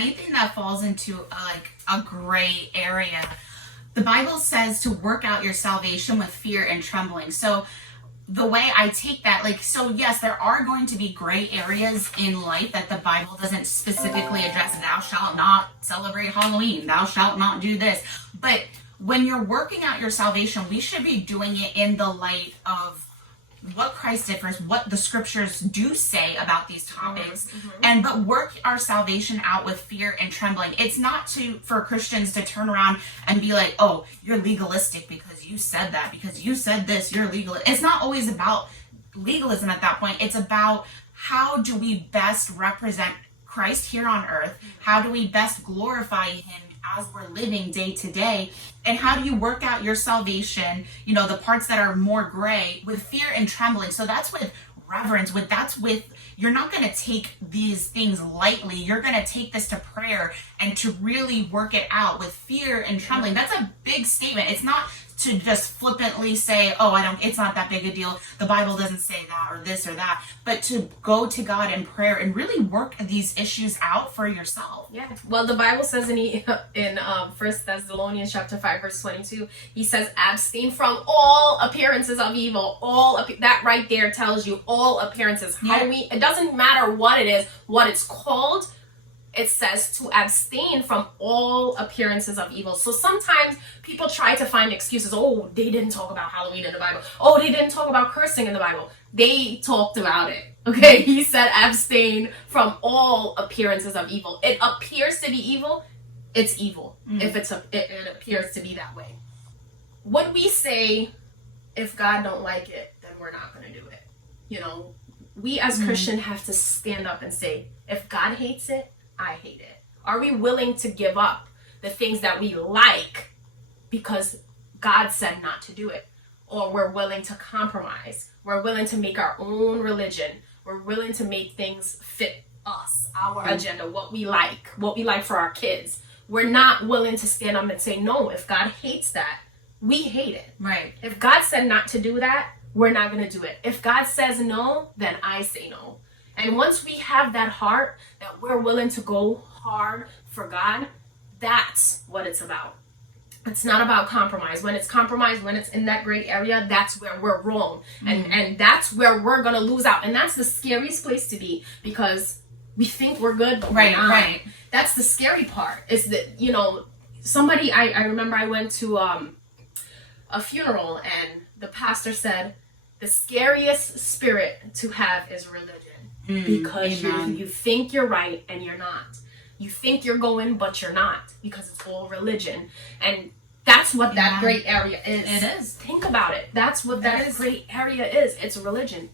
anything that falls into a gray area, the Bible says to work out your salvation with fear and trembling. So the way I take that, so yes, there are going to be gray areas in life that the Bible doesn't specifically address. Thou shalt not celebrate Halloween. Thou shalt not do this. But when you're working out your salvation, we should be doing it in the light of what Christ did for us, what the scriptures do say about these topics, but work our salvation out with fear and trembling. It's not for Christians to turn around and be like, oh, you're legalistic because you said that, because you said this, you're legal. It's not always about legalism at that point. It's about how do we best represent Christ here on earth? How do we best glorify him as we're living day to day? And how do you work out your salvation, the parts that are more gray, with fear and trembling? So that's with reverence, you're not going to take these things lightly. You're going to take this to prayer and to really work it out with fear and trembling. That's a big statement. It's not to just flippantly say, oh, it's not that big a deal. The Bible doesn't say that or this or that, but to go to God in prayer and really work these issues out for yourself. Yeah. Well, the Bible says in 1 Thessalonians chapter 5, verse 22, he says, abstain from all appearances of evil. That right there tells you all appearances. Yeah. It doesn't matter what it is, what it's called. It says to abstain from all appearances of evil. So sometimes people try to find excuses. Oh, they didn't talk about Halloween in the Bible. Oh, they didn't talk about cursing in the Bible. They talked about it. Okay, he said abstain from all appearances of evil. It appears to be evil. It's evil. If it appears to be that way. Would we say, if God don't like it, then we're not going to do it? We as Christians have to stand up and say, if God hates it, I hate it. Are we willing to give up the things that we like because God said not to do it? Or we're willing to compromise. We're willing to make our own religion. We're willing to make things fit us, our agenda, what we like for our kids. We're not willing to stand up and say, no, if God hates that, we hate it. Right. If God said not to do that, we're not going to do it. If God says no, then I say no. And once we have that heart that we're willing to go hard for God, that's what it's about. It's not about compromise. When it's compromise, when it's in that gray area, that's where we're wrong. And that's where we're going to lose out. And that's the scariest place to be, because we think we're good, but we're not. Right. That's the scary part. Is that, somebody, I remember I went to a funeral and the pastor said, the scariest spirit to have is religion. Because you think you're right and you're not. You think you're going, but you're not, because it's all religion. And that's what that gray area is. It is. Think about it. That's what that gray area is. It's religion.